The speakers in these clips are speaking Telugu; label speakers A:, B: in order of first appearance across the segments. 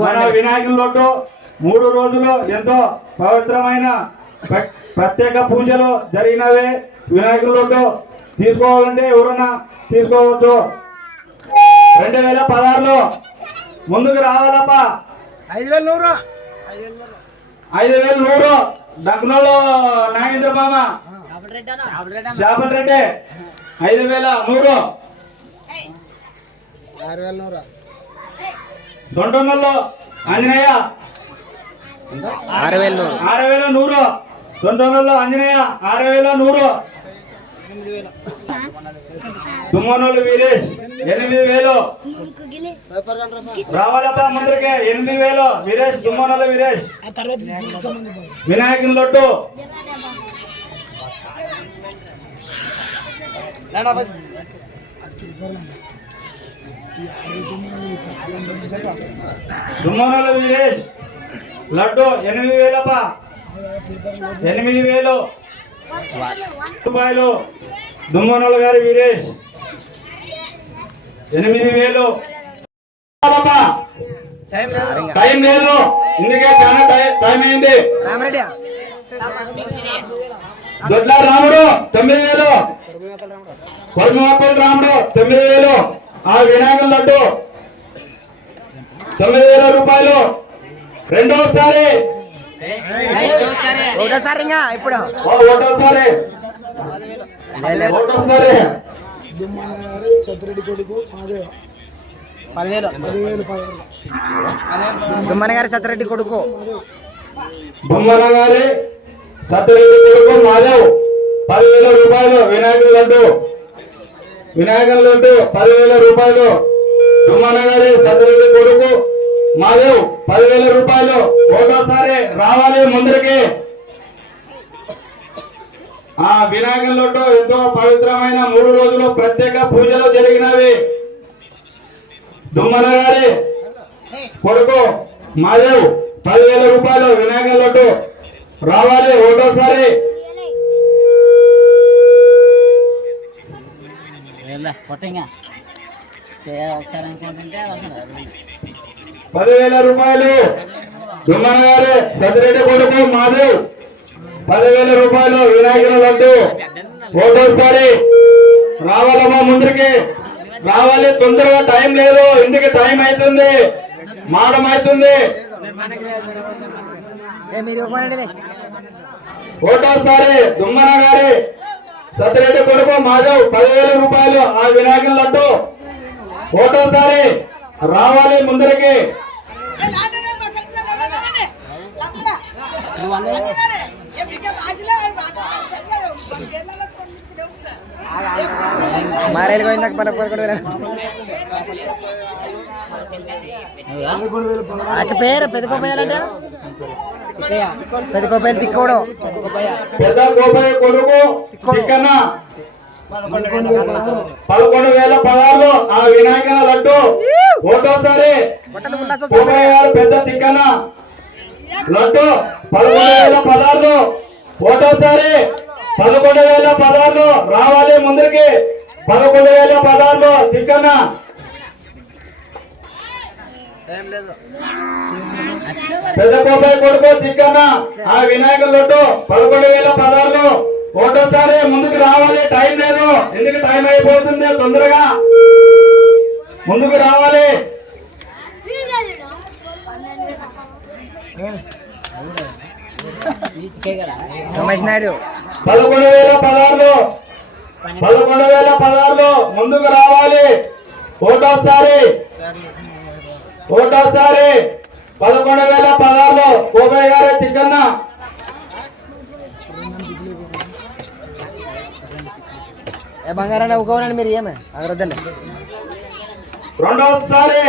A: మన మూడు రోజులు ఎంతో పవిత్రమైన ప్ర- ప్రత్యేక పూజలు జరిగినవి. వినాయకుని లోటు తీసుకోవాలంటే ఎవరన్నా తీసుకోవచ్చు రెండు వేల పదహారులో ముందుకు రావాలప్పా.
B: ఐదు వేల నూరు
A: ఐదు వేలు నూరు. దగ్గరలో నాగేంద్ర మామ చేపల రెడ్డి ఐదు వేల నూరు.
B: ఆరు వేల నూరు
A: సొంటన్నల్లో ఆంజనేయ.
C: ఆరు వేల నూరు.
A: ఆరు వేల నూరు. సొంటన్నల్లో ఆంజనేయ ఆరు వేల నూరు. తుమ్మనోళ్ళు వీరేష్ ఎనిమిది వేలు. రావాలప్ప ముందరికి ఎనిమిది వేలు. వీరేష్ తుమ్మనోళ్ళు వీరేష్. వినాయకుని లొట్టు. తుమ్మనోళ్ళు వీరేష్ లడ్డు ఎనిమిది వేలప్ప. ఎనిమిది వేలు. రూపాయలు. దుమ్మనోళ్ళ గారి వీరేష్ ఎనిమిది వేలు. టైం లేదు. ఇందుకే చాలా టైం అయింది. దొడ్ల రాముడు తొమ్మిది వేలు. కొరమవాపల్ రాముడు తొమ్మిది వేలు. ఆ వినాయకుల లడ్డు. తొమ్మిది వేల రూపాయలు. రెండోసారి.
C: ఒకటోసారి ఇంకా ఇప్పుడు.
A: ఒకటోసారి. ఒకటోసారి.
B: దుమ్మాన గారు సత్యరెడ్డి కొడుకు.
C: దుమ్మన గారి సత్యరెడ్డి కొడుకు
A: బొమ్మల గారి సత్యరెడ్డి కొడుకు మాధవ్. పదివేల రూపాయలు వినాయకుల లడ్డు. వినాయకుల లడ్డు పదివేల రూపాయలు. బొమ్మల గారి సదరుడి కొడుకు మాధవ్ పదివేల రూపాయలు. ఒకసారి రావాలి ముందరికి. ఆ వినాయకుల లడ్డు ఎంతో పవిత్రమైన మూడు రోజులు ప్రత్యేక పూజలు జరిగినవి. దుమ్మన గారి కొడుకు మాధవ్ పదివేల రూపాయలు వినాయకుల లడ్డు రావాలి ఒకటోసారి
D: కొట్టంగా ఒకసారి అనుకుంటుంటే
A: పదివేల రూపాయలు. దుమ్మల గారి సతిరెడ్డి కొడుకు మాదేవ్ పదివేల రూపాయలు వినాయకుల లడ్డు. ఒకటోసారి రావాలమ్మా ముందరికి. రావాలి తొందరగా టైం లేదు. ఇంటికి టైం అవుతుంది. మాడం అవుతుంది.
C: ఏ మీరు ఇవ్వమనండి
A: ఒకటోసారి దుమ్మన గారి సతిరెడ్డి కొడుకు మాధవ్ పదివేల రూపాయలు ఆ వినాయకుల లడ్డు ఒకటోసారి రావాలి ముందరికి.
C: మారేలు పోయిందాక మన కొడుకు అక్క పేరు పెద్ద కోపయ్యాలంట పెద్ద కోపయ్యలు తిక్కోడు.
A: పెద్ద కొడుకు పదకొండు వేల పదహారులో ఆ వినాయకుల లడ్డు. ఒకటోసారి పెద్ద తిక్కన్న. లడ్డు పదకొండు వేల పదహారులో ఒకటోసారి పదకొండు వేల పదహారులో రావాలి ముందరికి. పదకొండు వేల పదహారులో తిక్కన్న. పెద్ద కోపయ్య కొడుకు తిక్కన్న ఆ వినాయకుల లడ్డు పదకొండు వేల పదహారులో ఒకటోసారి ముందుకు రావాలి టైం లేదు. ఎందుకు టైం అయిపోతుంది? తొందరగా. ముందుకు రావాలి. పదకొండు వేల పదహారులో పదకొండు వేల పదహారులో ముందుకు రావాలి. ఒకటోసారి ఒకటోసారి పదకొండు వేల పదహారులో కోబయ్య గారి తిక్కన్న.
C: ఏ బంగారాన్ని ఒక్కోనండి మీరు ఏమే? అగరద్దండి.
A: రెండోసారి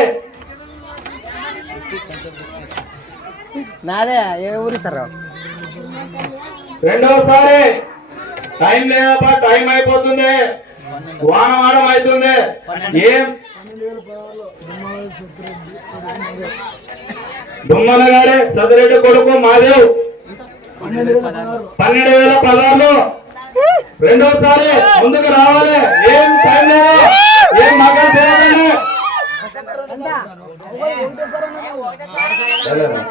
C: నాదే ఏ ఊరి సార్?
A: రెండోసారి టైం లేదప్ప టైం అయిపోతుంది. వాన వాడం అవుతుంది. ఏం దుమ్మల గారి సదిరెడ్డి కొడుకు మాదేవ్. పన్నెండు వేల పదహారులో. రెండోసారి ముందుకు రావాలి. ఏం టైం లేదు. ఏం మగ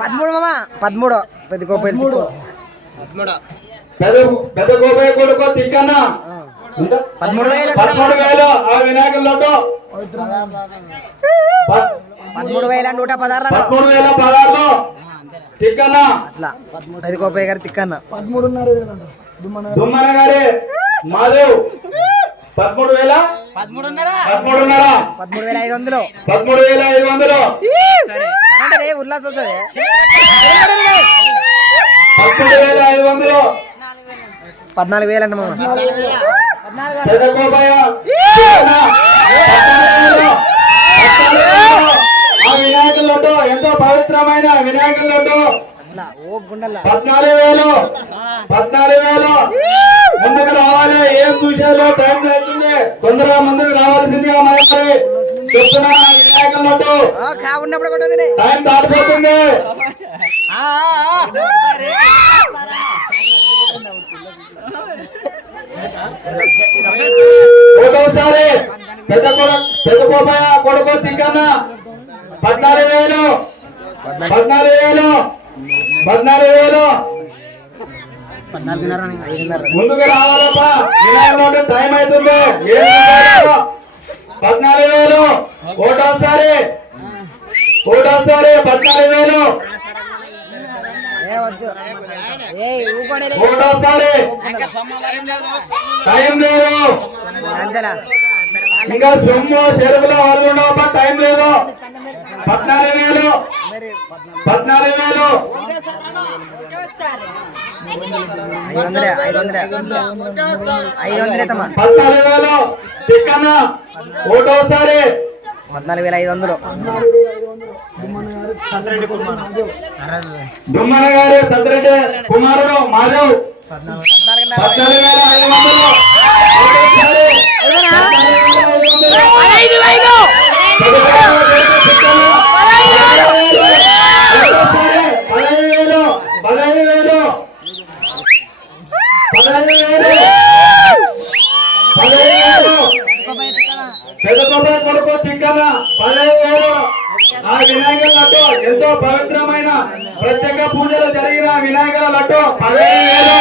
C: పదమూడు మామ పదమూడు. పెద్ద కోపేలు
A: పెద్ద పెద్ద గోపయ్య కొడుకు తిక్కన్న?
C: పదమూడు వేలు.
A: పదమూడు వేలు ఆ వినాయకుల
C: పదమూడు వేల నూట పదహారు
A: పదమూడు వేల పదహారులో తిక్కన్న.
C: అట్లా. పెద్ద కోపయ్య గారు తిక్కన్న.
B: పదమూడున్నర వేలు అంట. దుమ్మన
A: దుమ్మన గారి మాధవ్. పదమూడు వేల.
D: పదమూడున్నర.
A: పదమూడున్నర.
C: పదమూడు వేల ఐదు వందలు.
A: పదమూడు వేల ఐదు వందలు.
C: ఉల్లాస్ వస్తుంది
A: పదమూడు వేల ఐదు వందలు.
C: పద్నాలుగు వేలు. అంట
A: ఆ వినాయకుల లడ్డు ఎంతో పవిత్రమైన వినాయకుల లడ్డు పద్నాలుగు వేలు. పద్నాలుగు వేలు. ముందుకు రావాలి. ఏం చూసాలో టైం అవుతుంది తొందరగా ముందుకు రావాల్సిందిగా మరి చెప్తున్నా వినాయకుల లడ్డు. టైం దాటిపోతుంది. ఒకటోసారి పెద్ద పెద్ద కోపయ్య కొడుకు తిక్కన్న పద్నాలుగు వేలు. పద్నాలుగు వేలు. పద్నాలుగు వేలు. ముందుకు రావాలప్పా. టైం అవుతుంది. పద్నాలుగు వేలు. ఒకటోసారి ఒకటోసారి పద్నాలుగు వేలు
C: ఏ వద్దు ఏ ఊపడే
A: ఒకటోసారి టైం లేదు.
C: అంతేలా
A: ఇంకా సొమ్ము చెరువులో వాళ్ళు టైం లేదు. పద్నాలుగు వేలు. పద్నాలుగు. వేలు.
C: ఐదు వందలే ఐదు వందలే. ఐదు వందలే తమ్మా.
A: పద్నాలుగు వేలు. ఒకటోసారి
C: పద్నాలుగు. వేల ఐదు వందలు.
A: దుమ్మన గారు సత్రెడ్డి కుమారుడు మాధవ్.
C: పద్నాలుగున్నర
A: పద్నాలుగు వేల. ఐదు వందలు
C: ఐదు వేలు.
A: కొడుకు తిక్కన పదహైదు వేలు. లడ్డు ఎంతో పవిత్రమైన ప్రత్యేక పూజలు జరిగిన వినాయకుల లడ్డు. పదహైదు వేలు.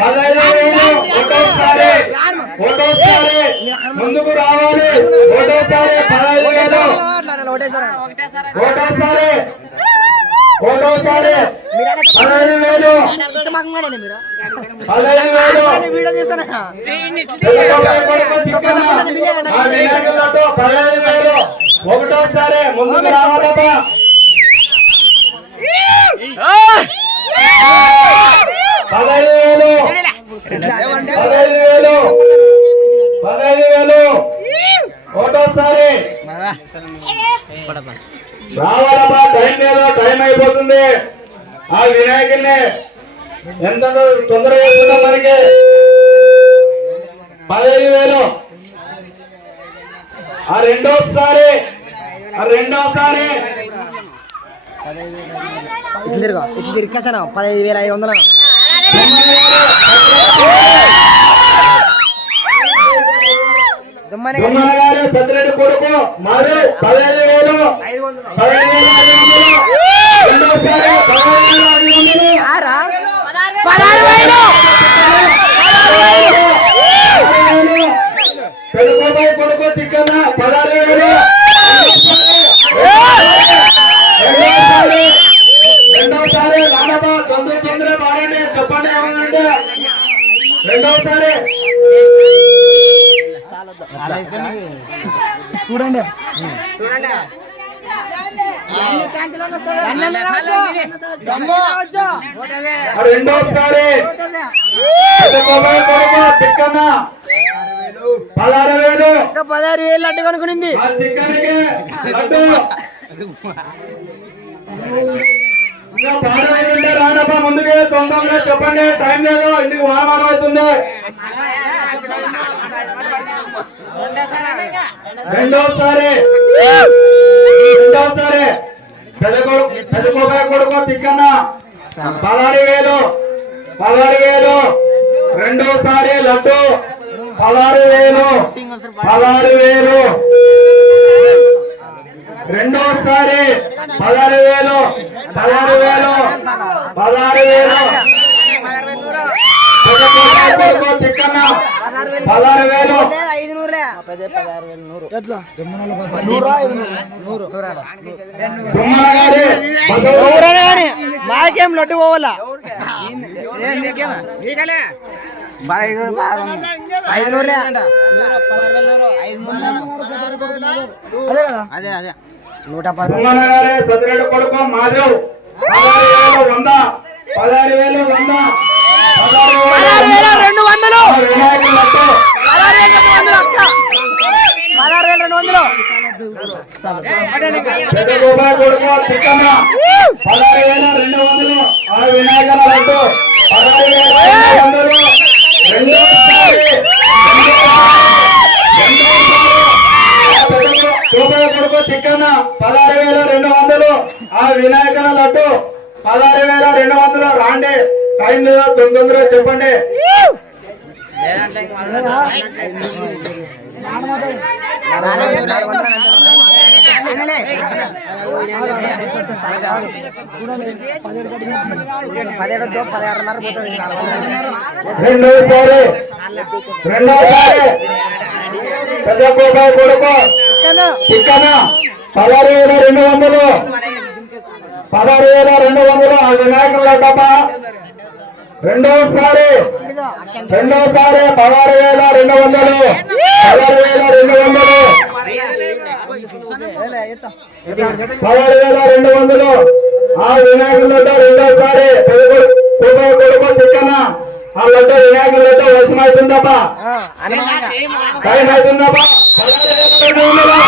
A: పదహైదు వేలు. ఒకటోసారి ఒకటోసారి ముందుకు రావాలి. ఒకటోసారి పదహైదు వేలు.
C: ఒకటేసారి
A: ఒకటోసారి ఒకటోసారి పదహైదు వేలు. పదహైదు వేలు. పదహైదు వేలు. ఒకటోసారి ముందుకు రావాలబ్బా. పదహైదు వేలు పదహైదు వేలు పదహైదు వేలు ఒకటోసారి టైం లేదు టైం అయిపోతుంది ఆ వినాయకుడిని ఎంత తొందరగా మనకి పదహైదు వేలు ఆ రెండోసారి ఆ రెండోసారి
C: ఇట్లా తిరుగు. ఇట్లా తిరిగేసాను పదహైదు వేల ఐదు వందలు. దుమ్మని గారి
A: దుమ్మన గారు సత్యరెడ్డి కొడుకు మరి పదహైదు వేలు పదహైదు వేల ఐదు వందలు రెండోసారి పదహైదు వేల ఐదు వందలు
C: ఆరా పదహారు వేలు
A: తెలుగుబాయి కొడుకు తిక్కన పదహారు వేలు రెండోసారి రెండోసారి నానబా తొందర తొందర మారండి చెప్పండి ఏమనంటే రెండోసారి
B: చూడండి
A: ఆ రెండోసారి పదహారు వేలు
C: పదహారు వేలు
A: రానప్ప ముందుకే తొందరగా చెప్పండి టైం లేదు ఇంటికి వారం అవుతుంది రెండోసారి రెండోసారి. పెద్ద కొడుకు కొడుకు తిక్కన్న. పదహారు వేలు పదహారు వేలు. రెండోసారి లడ్డు పదహారు వేలు పదహారు వేలు. రెండోసారి పదహారు వేలు పదహారు వేలు పదహారు వేలు. తిక్కన్నా. పదహారు వేలు.
C: ఐదు నూరులే
B: ఎట్లా? నూరా? ఐదు నూరు.
A: తుమ్మల గారి భగవంతుడు
C: మాకేం లడ్డు పోవాలా? ఐదు నూరులే
B: అదే కదా?
C: అదే అదే. నూట పది
A: తుమ్మల గారి సదిరెడ్డి కొడుకు మాధవ్. పదహారు వేలు వంద. పదహారు వేలు వంద. పదహారు వేల
C: రెండు వందలు. పదహారు వేల రెండు వందలు. అక్క పదహారు వేల రెండు వందలు.
A: తిక్కన్న పదహారు వేల రెండు వందలు ఆ వినాయకుల లడ్డు. పదహారు వేల రెండు వందలు. రాండే. రెండు టైం లేదా? తొందరగా చెప్పండి.
C: పదిహేడు పదహారున్నర పోతుంది
A: రెండోసారి రెండోసారి కొడుకు పదహారు వేల రెండు వందలు. పదహారు వేల రెండు వందలు. ఆ వినాయకుల డబ్బా. రెండోసారి రెండోసారి పదహారు వేల రెండు వందలు. పదహారు వేల రెండు వందలు. పదహారు వేల రెండు వందలు. ఆ వినాయకుల లడ్డ రెండోసారి గోపాయ కొడుకు తిక్కన. ఆ లడ్డ వినాయకుల లడ్డ టైం అవుతుందబ్బా పదహారు వేల రెండు వందలు.